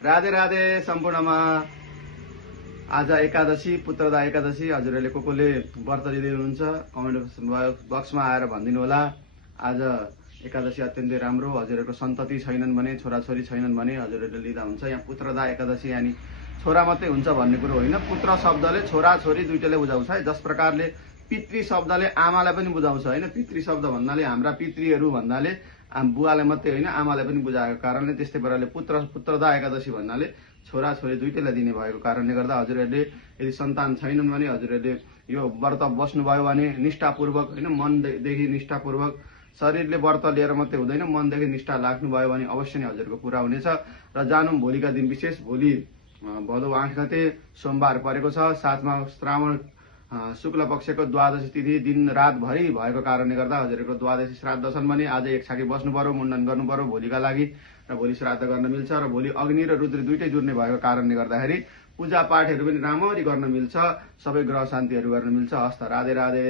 राधे राधे सम्पूर्णमा। आज एकादशी पुत्रदा एकादशी। हजुरहरूले कोले व्रत लिँदै हुनुहुन्छ कमेन्ट बक्समा आएर भनिदिनु होला। आज एकादशी अत्यन्तै राम्रो। हजुरहरूको सन्तति छैनन् भने, छोराछोरी छैनन् भने हजुरहरूले लिँदा हुन्छ। यहाँ पुत्रदा एकादशी यानि छोरा मात्रै हुन्छ भन्ने कुरो होइन। पुत्र शब्दले छोरा छोरी दुईटैले बुझाउँछ है। जस प्रकारले पितृ शब्दले आमालाई पनि बुझाउँछ होइन। पितृ शब्द भन्नाले हाम्रा पितृहरू भन्नाले बुवालाई मात्रै होइन आमालाई पनि बुझाएको कारणले त्यस्तै प्रकारले पुत्रदा एकादशी भन्नाले छोरा छोरी दुईटैलाई दिने भएको कारणले गर्दा हजुरहरूले यदि सन्तान छैनन् भने हजुरहरूले यो व्रत बस्नुभयो भने निष्ठापूर्वक होइन, मनदेखि निष्ठापूर्वक, शरीरले व्रत लिएर मात्रै हुँदैन, मनदेखि निष्ठा लाग्नुभयो भने अवश्य नै हजुरको पुरा हुनेछ। र जानौँ भोलिका दिन विशेष। भोलि भदौ 8 गते सोमबार परेको छ। साथमा श्रावण शुक्ल पक्षको द्वादशी तिथि दिन रातभरि भएको कारणले गर्दा हजुरहरूको द्वादशी श्राद्ध छन् भने आज एक छाकी बस्नु पर्यो, मुण्डन गर्नु पर्यो भोलिका लागि। र भोलि श्राद्ध गर्न मिल्छ। र भोलि अग्नि र रुद्र दुईटै जुर्ने भएको कारणले गर्दाखेरि पूजा पाठहरू पनि राम्ररी गर्न मिल्छ। सबै ग्रह शान्तिहरू गर्न मिल्छ। हस्त राधे राधे।